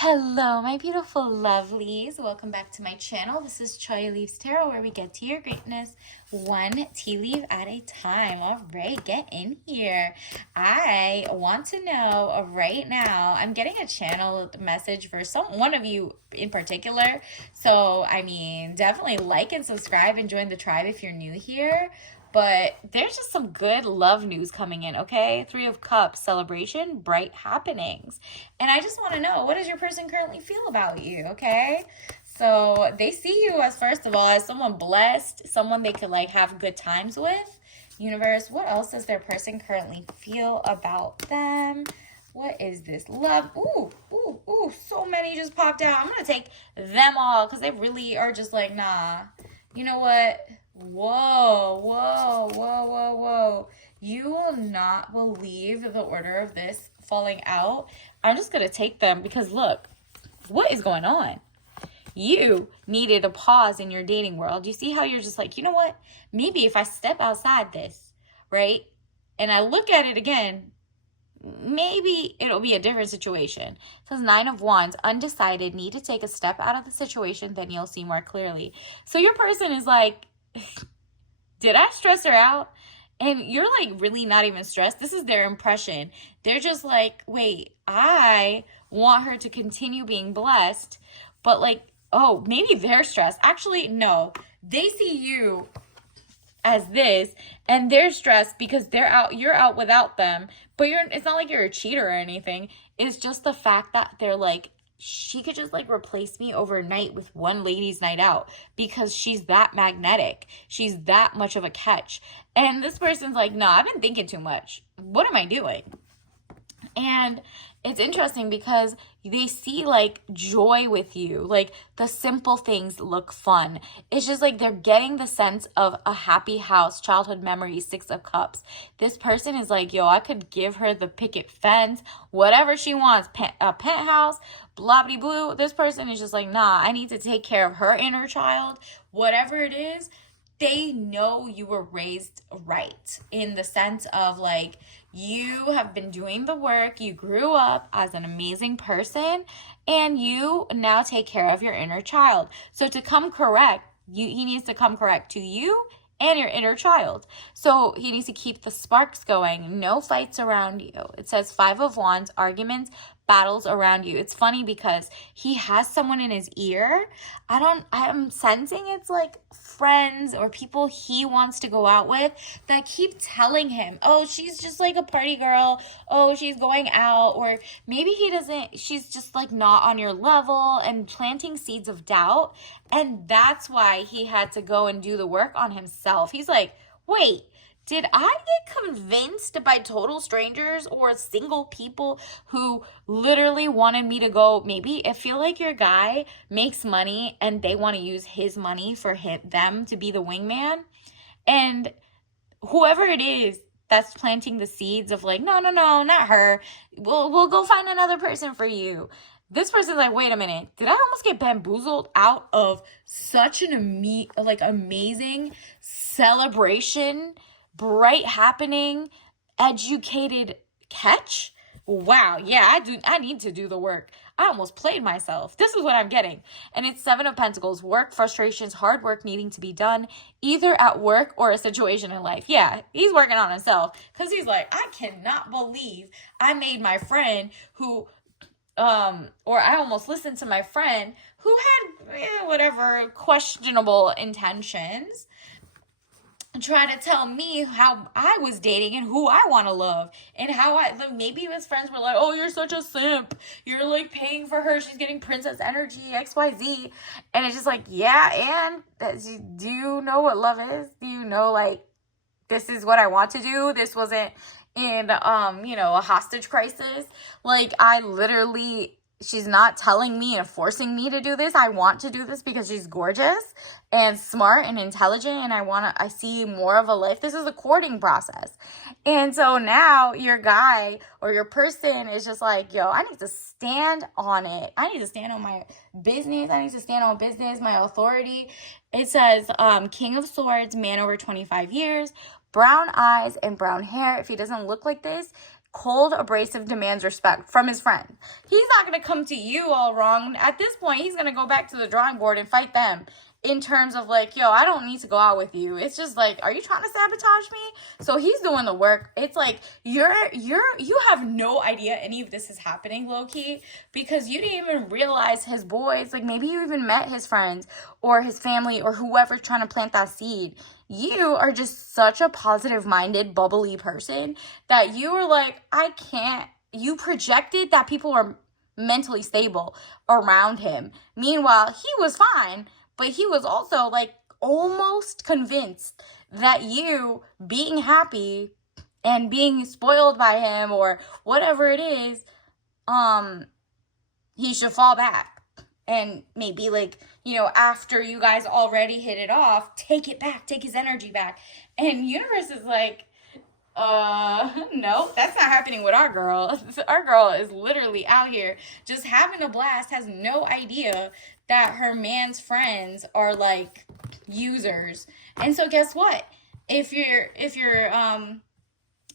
Hello, my beautiful lovelies. Welcome back to my channel. This is Choy Leaves Tarot, where we get to your greatness one tea leaf at a time. All right, get in here. I want to know right now, I'm getting a channel message for one of you in particular. So, definitely like and subscribe and join the tribe if you're new here. But there's just some good love news coming in, okay? Three of Cups, celebration, bright happenings. And I just want to know, what does your person currently feel about you, okay? So they see you as, first of all, as someone blessed, someone they could have good times with. Universe, what else does their person currently feel about them? What is this? Love. Ooh, so many just popped out. I'm going to take them all because they really are just nah. You know what? Whoa. You will not believe the order of this falling out. I'm just going to take them because look, what is going on? You needed a pause in your dating world. You see how you're just you know what? Maybe if I step outside this, right? And I look at it again, maybe it'll be a different situation. It says 9 of Wands, undecided, need to take a step out of the situation, then you'll see more clearly. So your person is did I stress her out? And you're really not even stressed. This is their impression. They're just wait, I want her to continue being blessed, but oh, maybe they're stressed. Actually, no. They see you as this and they're stressed because you're out without them, but it's not like you're a cheater or anything. It's just the fact that they're she could just replace me overnight with one ladies' night out because she's that magnetic. She's that much of a catch. And this person's no, I've been thinking too much. What am I doing? And it's interesting because they see joy with you. The simple things look fun. It's just they're getting the sense of a happy house, childhood memories, 6 of Cups. This person is yo, I could give her the picket fence, whatever she wants, a penthouse, blah, blah, blue. This person is just nah, I need to take care of her inner child. Whatever it is, they know you were raised right in the sense of you have been doing the work, you grew up as an amazing person, and you now take care of your inner child. So to come correct, he needs to come correct to you and your inner child. So he needs to keep the sparks going. No fights around you. It says 5 of Wands, arguments, battles around you. It's funny because he has someone in his ear. I'm sensing it's friends or people he wants to go out with that keep telling him, oh, she's just a party girl. Oh, she's going out. Or maybe she's just not on your level, and planting seeds of doubt. And that's why he had to go and do the work on himself. He's wait, did I get convinced by total strangers or single people who literally wanted me to go? Maybe I feel your guy makes money and they want to use his money for them to be the wingman. And whoever it is that's planting the seeds of no, not her. We'll go find another person for you. This person's wait a minute, did I almost get bamboozled out of such an amazing celebration, bright happening, educated catch? Wow, yeah, I need to do the work. I almost played myself. This is what I'm getting. And it's 7 of Pentacles, work, frustrations, hard work needing to be done, either at work or a situation in life. Yeah, he's working on himself because he's I cannot believe I made my friend who or I almost listened to my friend who had whatever questionable intentions try to tell me how I was dating and who I want to love, and how maybe his friends were oh, you're such a simp, you're paying for her, she's getting princess energy, XYZ. And it's just yeah, and do you know what love is? Do you know this is what I want to do? This wasn't in a hostage crisis. I literally, she's not telling me and forcing me to do this. I want to do this because she's gorgeous and smart and intelligent, and I see more of a life. This is a courting process. And so now your guy or your person is just yo, I need to stand on it. I need to stand on my business. I need to stand on business, my authority. It says King of Swords, man over 25 years, brown eyes and brown hair. If he doesn't look like this, cold, abrasive, demands respect from his friend. He's not going to come to you all wrong. At this point, he's going to go back to the drawing board and fight them in terms of like, yo, I don't need to go out with you. It's just like, are you trying to sabotage me? So he's doing the work. It's like you have no idea any of this is happening, low-key, because you didn't even realize his boys, like maybe you even met his friends or his family or whoever's trying to plant that seed. You are just such a positive-minded, bubbly person that you were like, I can't. You projected that people were mentally stable around him. Meanwhile, he was fine, but he was also like almost convinced that you being happy and being spoiled by him or whatever it is, he should fall back. And maybe like, you know, after you guys already hit it off, take it back, take his energy back. And universe is like, no, that's not happening with our girl. Our girl is literally out here just having a blast, has no idea that her man's friends are like users. And so guess what? If you're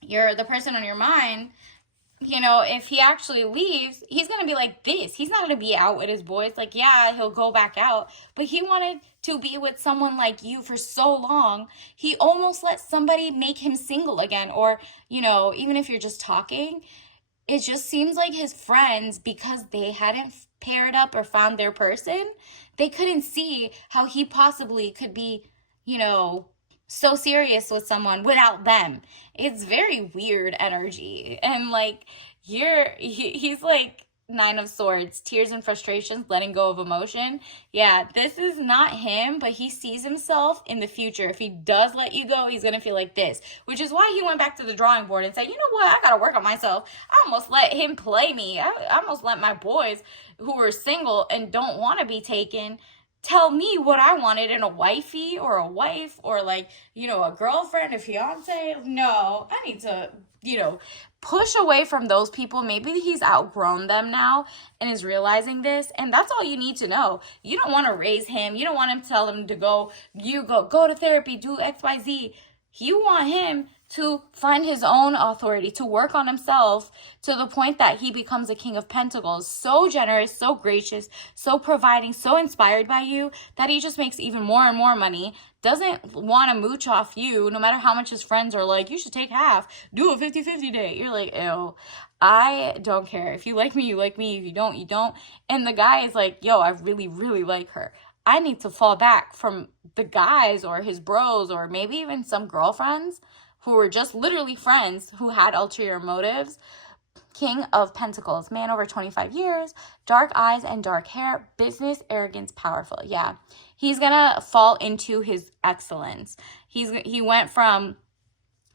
the person on your mind, you know, if he actually leaves, he's going to be like this. He's not going to be out with his boys. Like, yeah, he'll go back out. But he wanted to be with someone like you for so long. He almost let somebody make him single again. Or, you know, even if you're just talking, it just seems like his friends, because they hadn't paired up or found their person, they couldn't see how he possibly could be, you know, so serious with someone without them. It's very weird energy. And like he's like 9 of Swords, tears and frustrations, letting go of emotion. Yeah, this is not him, but he sees himself in the future. If he does let you go, he's gonna feel like this, which is why he went back to the drawing board and said, you know what, I gotta work on myself. I almost let him play me. I almost let my boys who were single and don't want to be taken tell me what I wanted in a wifey or a wife or like, you know, a girlfriend, a fiance. No, I need to, you know, push away from those people. Maybe he's outgrown them now and is realizing this. And that's all you need to know. You don't want to raise him. You don't want him to tell him to go to therapy, do X, Y, Z. You want him to find his own authority, to work on himself to the point that he becomes a King of Pentacles. So generous, so gracious, so providing, so inspired by you that he just makes even more and more money. Doesn't want to mooch off you, no matter how much his friends are like, you should take half, do a 50-50 date. You're like, ew, I don't care. If you like me, you like me. If you don't, you don't. And the guy is like, yo, I really, really like her. I need to fall back from the guys or his bros or maybe even some girlfriends who were just literally friends who had ulterior motives. King of Pentacles, man over 25 years, dark eyes and dark hair, business, arrogance, powerful. Yeah, he's gonna fall into his excellence. He went from,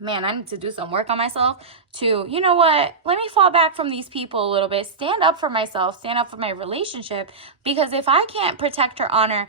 man, I need to do some work on myself, to, you know what, let me fall back from these people a little bit, stand up for myself, stand up for my relationship, because if I can't protect her honor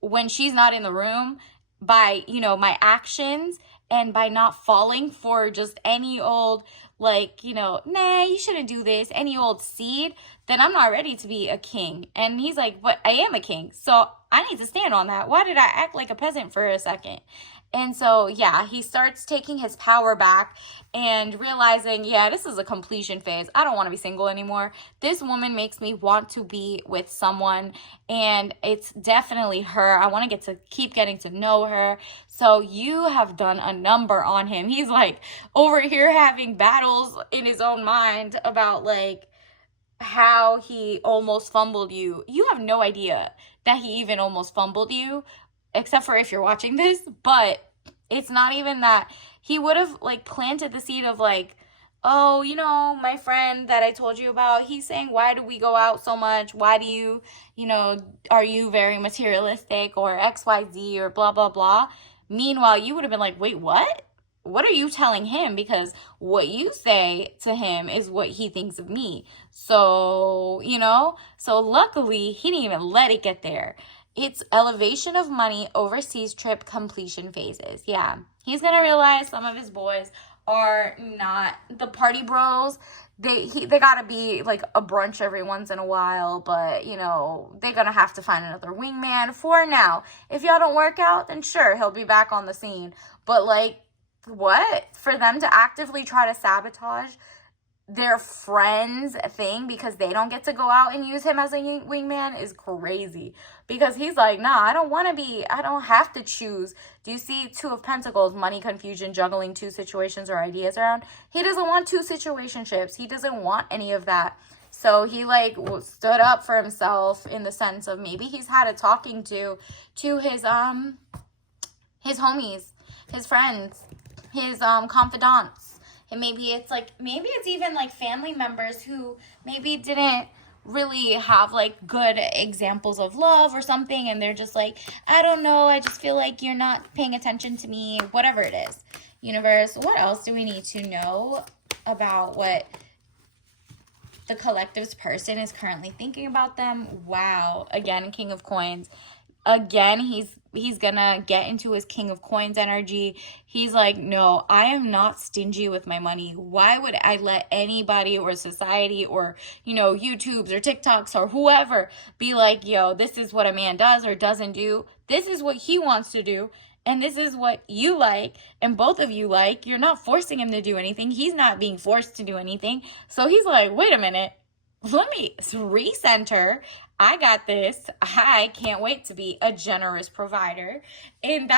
when she's not in the room by, you know, my actions and by not falling for just any old, like, you know, nah, you shouldn't do this, any old seed, then I'm not ready to be a king. And he's like, but I am a king, so I need to stand on that. Why did I act like a peasant for a second? And so, yeah, he starts taking his power back and realizing, yeah, this is a completion phase. I don't want to be single anymore. This woman makes me want to be with someone, and it's definitely her. I want to keep getting to know her. So you have done a number on him. He's like over here having battles in his own mind about like how he almost fumbled you. You have no idea that he even almost fumbled you, except for if you're watching this, but it's not even that. He would have like planted the seed of like, oh, you know, my friend that I told you about, he's saying, why do we go out so much? Why do you, you know, are you very materialistic or XYZ or blah, blah, blah. Meanwhile, you would have been like, wait, what? What are you telling him? Because what you say to him is what he thinks of me. So, you know, so luckily he didn't even let it get there. It's elevation of money, overseas trip, completion phases. Yeah, he's going to realize some of his boys are not the party bros. They got to be like a brunch every once in a while, but, you know, they're going to have to find another wingman for now. If y'all don't work out, then sure, he'll be back on the scene. But, like, what? For them to actively try to sabotage their friends thing because they don't get to go out and use him as a wingman is crazy. Because he's like, nah, I don't have to choose. Do you see Two of Pentacles, money, confusion, juggling two situations or ideas around? He doesn't want two situationships. He doesn't want any of that. So he like stood up for himself in the sense of maybe he's had a talking to his homies, his friends, his confidants. And maybe it's even like family members who maybe didn't really have like good examples of love or something, and they're just like, I don't know, I just feel like you're not paying attention to me, whatever it is. Universe, what else do we need to know about what the collective's person is currently thinking about them? Wow. Again, King of Coins. Again, he's gonna get into his King of Coins energy. He's like, no, I am not stingy with my money. Why would I let anybody or society or, YouTubes or TikToks or whoever be like, yo, this is what a man does or doesn't do. This is what he wants to do. And this is what you like, and both of you like. You're not forcing him to do anything. He's not being forced to do anything. So he's like, wait a minute. Let me recenter. I got this. I can't wait to be a generous provider. And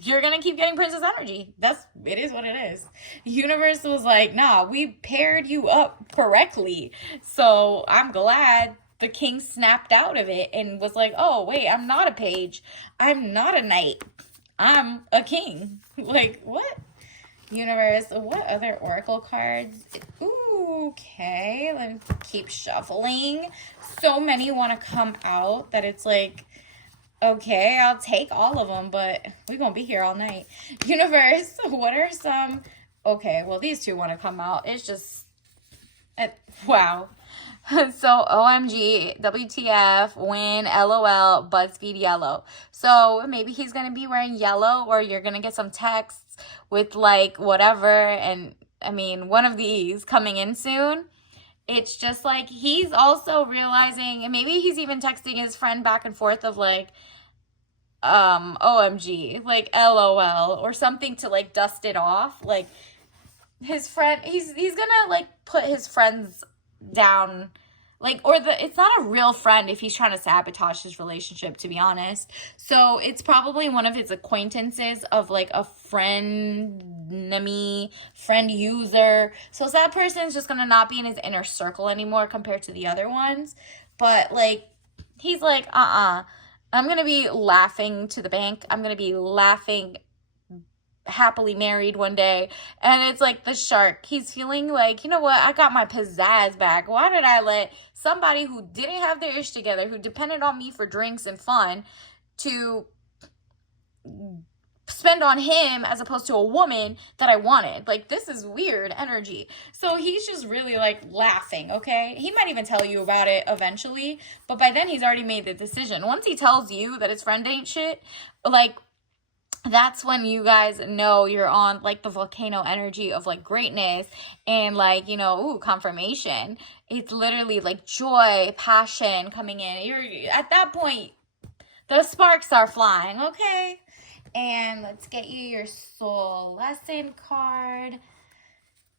you're going to keep getting princess energy. It is what it is. Universe was like, nah, we paired you up correctly. So I'm glad the king snapped out of it and was like, oh, wait, I'm not a page. I'm not a knight. I'm a king. Like, what? Universe, what other oracle cards? Ooh, okay, let's keep shuffling. So many want to come out that it's like, okay, I'll take all of them, but we're going to be here all night. Universe, what are some... Okay, well, these two want to come out. It's just... wow. So, OMG, WTF, win, LOL, BuzzFeed yellow. So, maybe he's going to be wearing yellow, or you're going to get some texts with, like, whatever. And, I mean, one of these coming in soon. It's just, like, he's also realizing, and maybe he's even texting his friend back and forth of, like, OMG, like, LOL, or something to, like, dust it off. Like, his friend, he's going to, like, put his friends down, like, it's not a real friend if he's trying to sabotage his relationship, to be honest. So it's probably one of his acquaintances of like a friend user. So that person's just gonna not be in his inner circle anymore compared to the other ones. But like, he's like, I'm gonna be laughing to the bank. I'm gonna be laughing happily married one day. And it's like the shark. He's feeling like, you know what? I got my pizzazz back. Why did I let somebody who didn't have their ish together, who depended on me for drinks and fun, to spend on him as opposed to a woman that I wanted? Like, this is weird energy. So he's just really like laughing, okay? He might even tell you about it eventually, but by then he's already made the decision. Once he tells you that his friend ain't shit, like, that's when you guys know you're on like the volcano energy of like greatness and like, confirmation. It's literally like joy, passion coming in. You're at that point, the sparks are flying, okay? And let's get you your soul lesson card.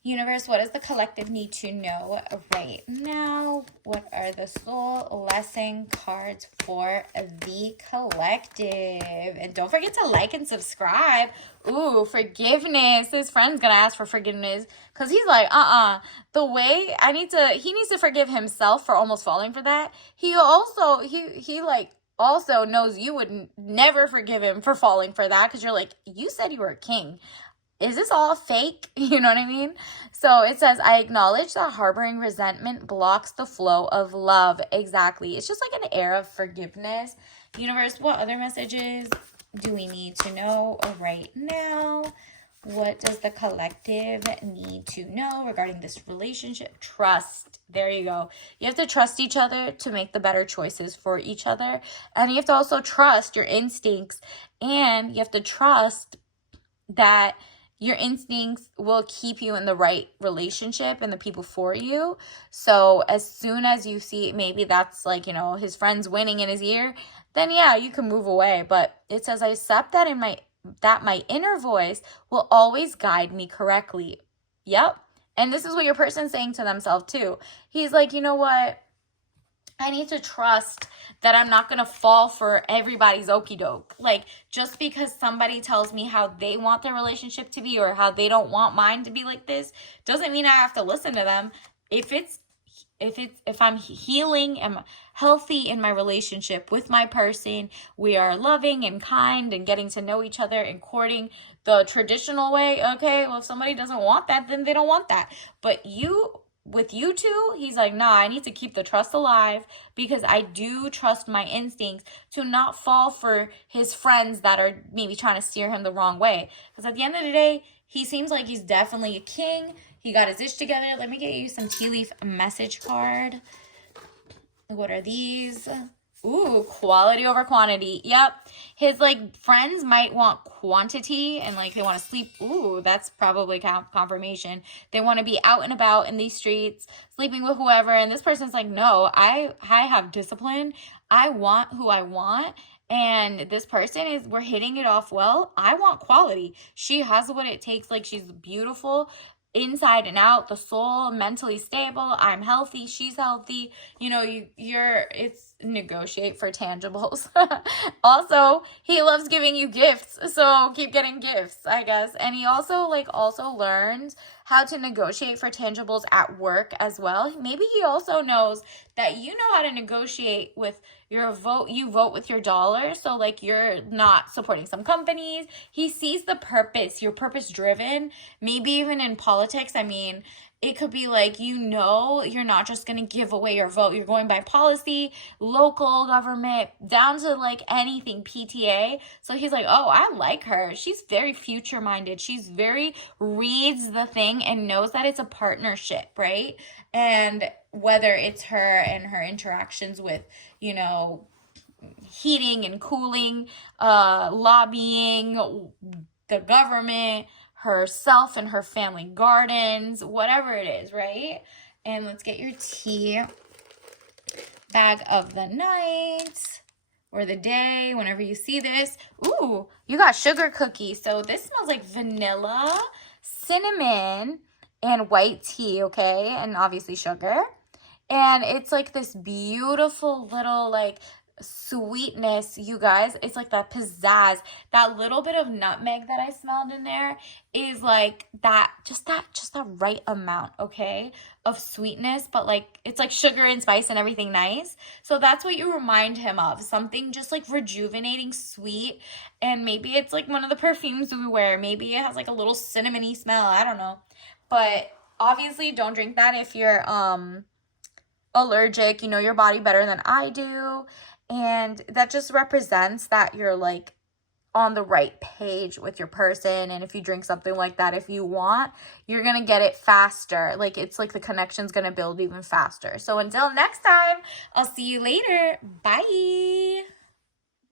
Universe, what does the collective need to know right now? What are the soul lesson cards for the collective? And don't forget to like and subscribe. Ooh, forgiveness. His friend's gonna ask for forgiveness because he's like, the way he needs to forgive himself for almost falling for that. He also, he like also knows you would never forgive him for falling for that because you're like, you said you were a king. Is this all fake? You know what I mean? So it says, I acknowledge that harboring resentment blocks the flow of love. Exactly. It's just like an air of forgiveness. Universe, what other messages do we need to know right now? What does the collective need to know regarding this relationship? Trust. There you go. You have to trust each other to make the better choices for each other. And you have to also trust your instincts. And you have to trust that your instincts will keep you in the right relationship and the people for you. So as soon as you see maybe that's like, his friend's winning in his ear, then yeah, you can move away. But it says, I accept that my inner voice will always guide me correctly. Yep. And this is what your person's saying to themselves too. He's like, you know what? I need to trust that I'm not going to fall for everybody's okie doke. Like, just because somebody tells me how they want their relationship to be or how they don't want mine to be like this, doesn't mean I have to listen to them. If I'm healing and healthy in my relationship with my person, we are loving and kind and getting to know each other and courting the traditional way. Okay, well, if somebody doesn't want that, then they don't want that. But with you two, he's like, nah, I need to keep the trust alive because I do trust my instincts to not fall for his friends that are maybe trying to steer him the wrong way. Because at the end of the day, he seems like he's definitely a king. He got his ish together. Let me get you some tea leaf message card. What are these? Ooh, quality over quantity. Yep. His, like, friends might want quantity and, like, they want to sleep. Ooh, that's probably confirmation. They want to be out and about in these streets, sleeping with whoever. And this person's like, no, I have discipline. I want who I want. And this person we're hitting it off well. I want quality. She has what it takes. Like, she's beautiful inside and out, the soul, mentally stable. I'm healthy. She's healthy. You know, it's negotiate for tangibles. Also, he loves giving you gifts. So keep getting gifts, I guess. And he also learned how to negotiate for tangibles at work as well. Maybe he also knows that you know how to negotiate with your vote. You vote with your dollar. So, like, you're not supporting some companies. He sees the purpose. You're purpose driven. Maybe even in politics. I mean, it could be like, you know, you're not just going to give away your vote. You're going by policy, local government, down to like anything, PTA. So he's like, oh, I like her. She's very future minded. She's very reads the thing and knows that it's a partnership, right? And whether it's her and her interactions with, you know, heating and cooling, lobbying, the government, herself and her family gardens, whatever it is, right? And let's get your tea. Bag of the night or the day, whenever you see this. Ooh, you got sugar cookies. So this smells like vanilla, cinnamon, and white tea, okay? And obviously sugar. And it's like this beautiful little, like, sweetness, you guys. It's like that pizzazz. That little bit of nutmeg that I smelled in there is like that right amount, okay, of sweetness, but like it's like sugar and spice and everything nice. So that's what you remind him of, something just like rejuvenating, sweet. And maybe it's like one of the perfumes we wear. Maybe it has like a little cinnamony smell. I don't know. But obviously don't drink that if you're allergic. You know your body better than I do. And that just represents that you're like on the right page with your person. And if you drink something like that, if you want, you're going to get it faster. Like, it's like the connection's going to build even faster. So until next time, I'll see you later. Bye.